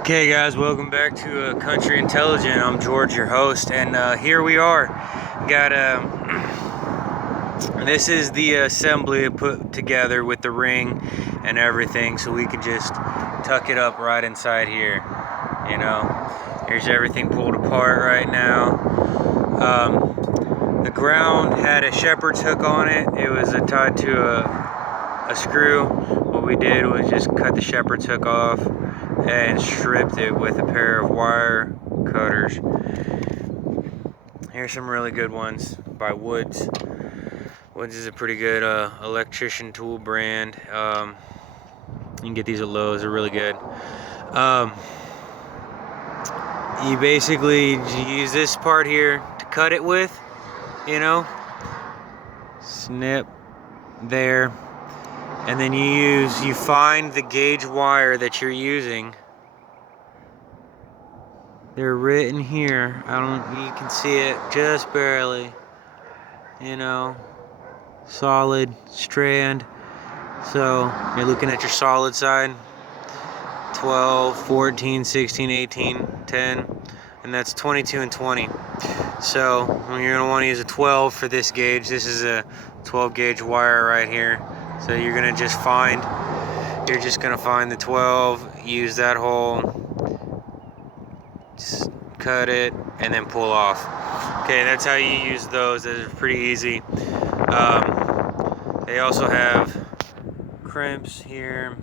Okay, guys, welcome back to Country Intelligent. I'm George, your host, and here we are. Got this is the assembly put together with the ring and everything, so we can just tuck it up right inside here. You know, here's everything pulled apart right now. The ground had a shepherd's hook on it. It was tied to a screw. What we did was just cut the shepherd's hook off and stripped it with a pair of wire cutters. Here's some really good ones by Woods. Woods is a pretty good electrician tool brand. You can get these at Lowe's. They're really good. You basically use this part here to cut it with, snip there, and then you find the gauge wire that you're using. They're written here. You can see it just barely, solid strand. So you're looking at your solid side, 12, 14, 16, 18, 10, and that's 22 and 20. So you're going to want to use a 12 for this gauge. This is a 12 gauge wire right here. So you're going to just find the 12, use that hole, just cut it, and then pull off. Okay, that's how you use those. Those are pretty easy. They also have crimps here,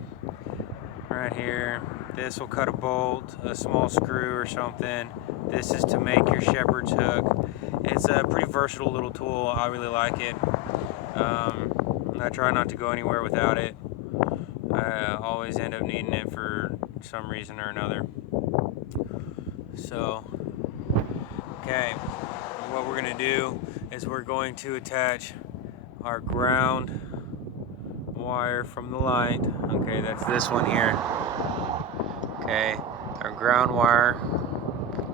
right here. This will cut a bolt, a small screw or something. This is to make your shepherd's hook. It's a pretty versatile little tool. I really like it. I try not to go anywhere without it. I always end up needing it for some reason or another. So, okay, what we're going to do is we're going to attach our ground wire from the light. Okay, that's this one here. Okay, our ground wire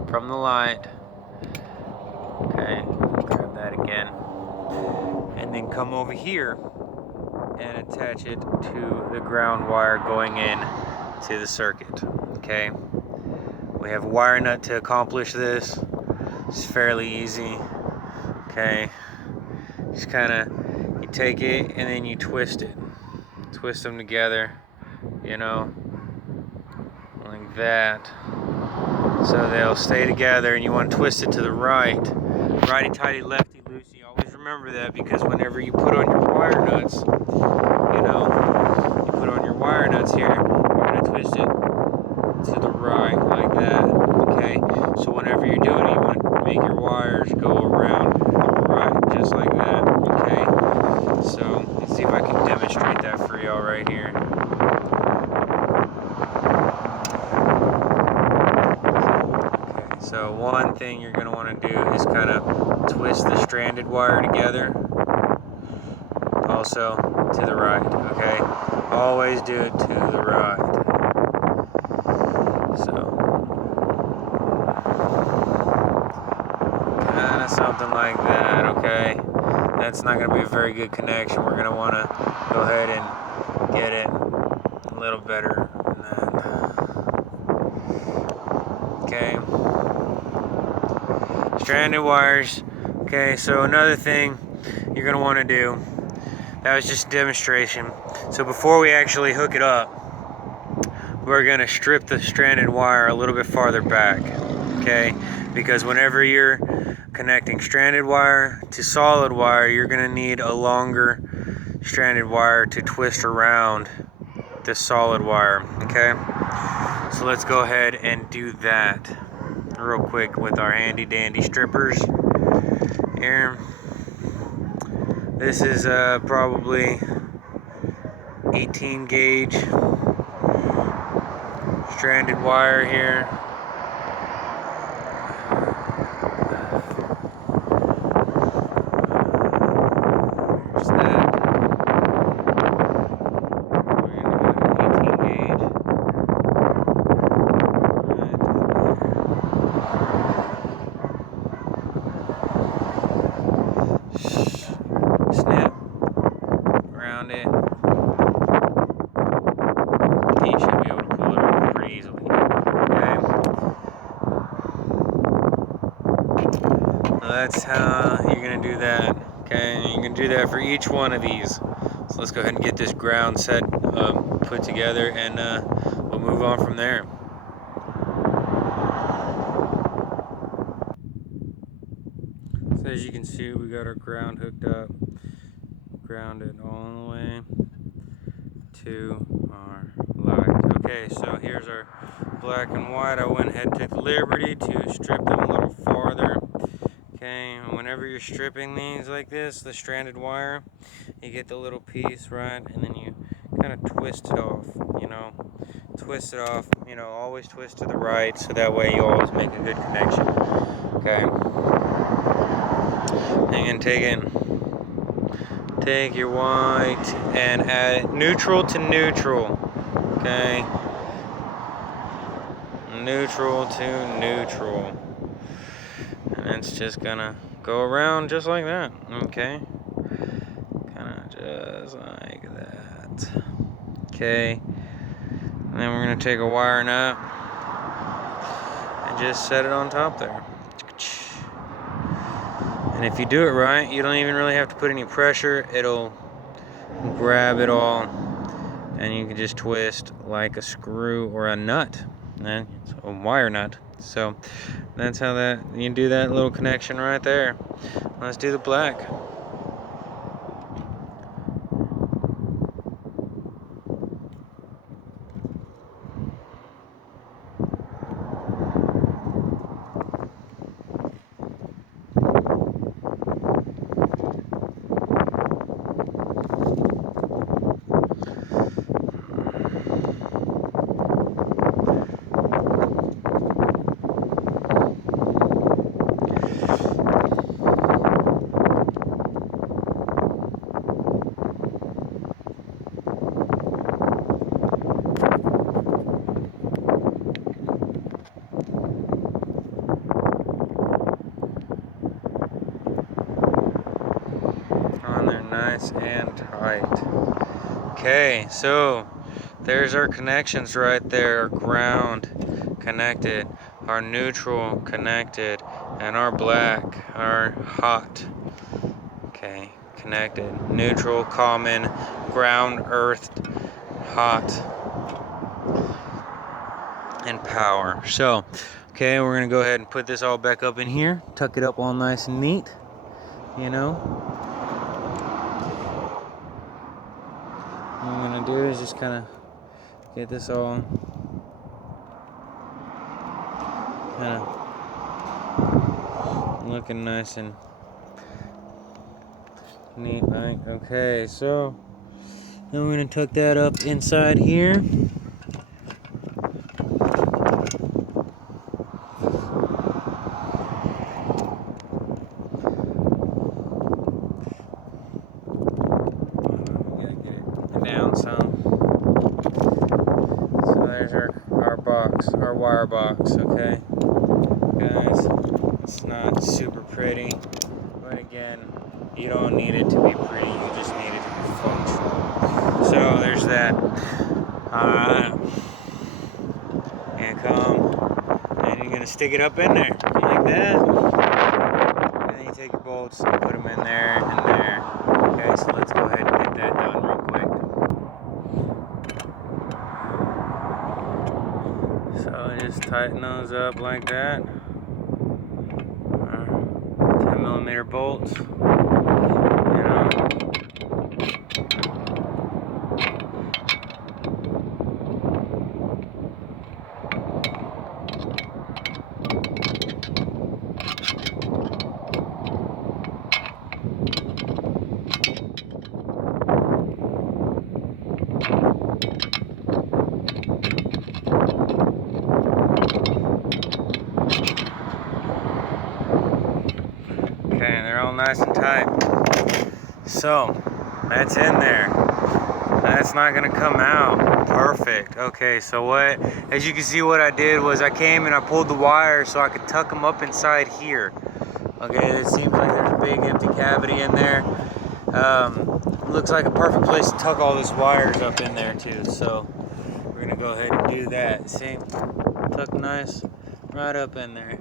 from the light. Okay, grab that again. And then come over here and attach it to the ground wire going in to the circuit. Okay, we have a wire nut to accomplish this. It's fairly easy. Okay, just kind of, you take it and then you twist it. Twist them together, like that. So they'll stay together, and you want to twist it to the right. Righty-tighty, lefty-loosey. Always remember that, because whenever you put on your wire nuts, you put on your wire nuts here, you're going to twist it to the right, like that. Okay? So whenever you're doing it, you want to make your wires go around to the right, just like that. Okay? So let's see if I can demonstrate that for y'all right here. So one thing you're going to want to do is kind of twist the stranded wire together, also to the right, okay? Always do it to the right. So, kind of something like that, okay? That's not going to be a very good connection. We're going to want to go ahead and get it a little better than that. Okay. Stranded wires. Okay, so another thing you're going to want to do, that was just a demonstration. So before we actually hook it up, we're going to strip the stranded wire a little bit farther back. Okay, because whenever you're connecting stranded wire to solid wire, you're going to need a longer stranded wire to twist around the solid wire. Okay, so let's go ahead and do that real quick with our handy dandy strippers here. This is probably 18 gauge stranded wire here. There's that. We're going to go to 18 gauge. Snip around it. You should be able to pull it over pretty easily. Okay. that's how you're gonna do that. Okay, and you can do that for each one of these. So let's go ahead and get this ground set put together, and we'll move on from there. So as you can see, we got our ground hooked up, grounded all the way to our light. Okay, so here's our black and white. I went ahead and took the liberty to strip them a little farther. Okay, and whenever you're stripping these like this, the stranded wire, you get the little piece, right, and then you kind of twist it off, twist it off, always twist to the right, so that way you always make a good connection. Okay, and take your white and add neutral to neutral. Okay, neutral to neutral, and it's just gonna go around just like that. Okay, kind of just like that. Okay, and then we're gonna take a wire nut and just set it on top there. And if you do it right, you don't even really have to put any pressure. It'll grab it all, and you can just twist like a screw or a nut, and it's a wire nut. So that's how you do that little connection right there. Let's do the black. On there nice and tight. Okay, so there's our connections right there. Our ground connected, our neutral connected, and our black, our hot. Okay, connected, neutral, common, ground, earthed, hot, and power. So, okay, we're gonna go ahead and put this all back up in here, tuck it up all nice and neat, What I'm gonna do is just kind of get this all kind of looking nice and neat, right? Okay, so then we're gonna tuck that up inside here. Down some. So there's our box, our wire box, okay? Guys, it's not super pretty, but again, you don't need it to be pretty, you just need it to be functional. So there's that. And come, and you're gonna stick it up in there, like that. And then you take your bolts and put them in there and there. Okay, so let's go ahead and get that done real quick. So just tighten those up like that. 10mm bolts. Okay, they're all nice and tight. So, that's in there. That's not gonna come out perfect. Okay, so as you can see, what I did was I came and I pulled the wire so I could tuck them up inside here. Okay, it seems like there's a big empty cavity in there. Looks like a perfect place to tuck all these wires up in there too. So, we're gonna go ahead and do that. See, tuck nice right up in there.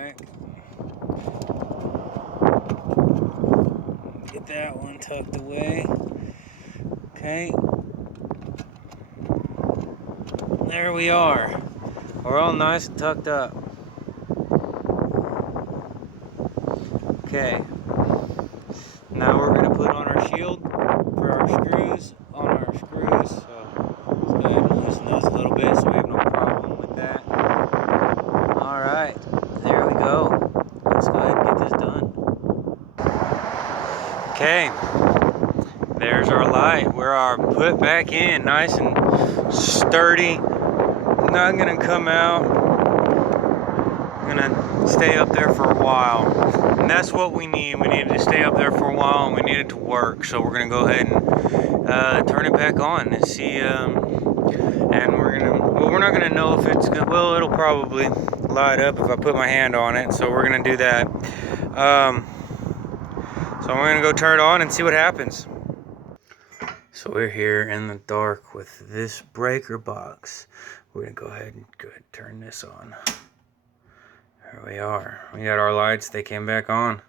back. Get that one tucked away. Okay. There we are. We're all nice and tucked up. Okay. Now we're going to put on our shield for our screws, So let's go ahead and loosen those a little bit so we have no problem with that. Alright, there we go. Let's go ahead and get this done. Okay, there's our light. We're put back in nice and sturdy. Not going to come out. Gonna stay up there for a while, and that's what we need. We needed to stay up there for a while, and we needed to work. So we're gonna go ahead and turn it back on and see. And we're not gonna know if it's good. Well, it'll probably light up if I put my hand on it. So we're gonna do that. So I'm gonna go turn it on and see what happens. So we're here in the dark with this breaker box. We're gonna go ahead and turn this on. Here we are. We got our lights. They came back on.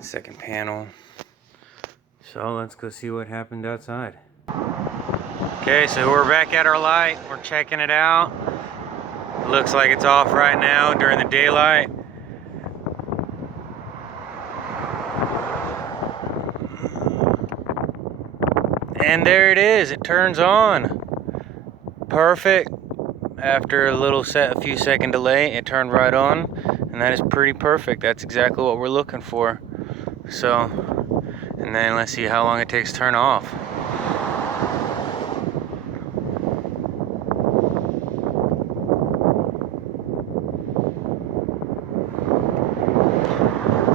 Second panel. So let's go see what happened outside. Okay, so we're back at our light. We're checking it out. It looks like it's off right now during the daylight. And there it is. It turns on. Perfect. After a few second delay, it turned right on, and that is pretty perfect. That's exactly what we're looking for. So, and then let's see how long it takes to turn off.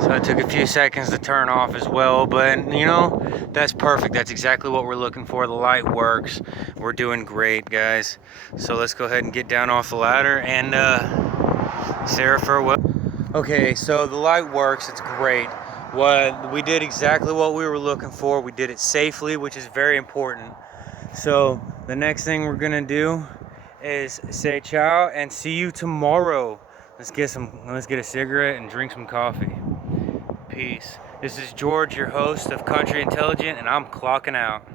So it took a few seconds to turn off as well, but you know, that's perfect. That's exactly what we're looking for. The light works. We're doing great, guys. So let's go ahead and get down off the ladder and Sarah, farewell. Okay, so the light works. It's great. We did exactly what we were looking for. We did it safely, which is very important. So the next thing we're gonna do is say ciao and see you tomorrow. Let's get a cigarette and drink some coffee. Peace. This is George, your host of Country Intelligent, and I'm clocking out.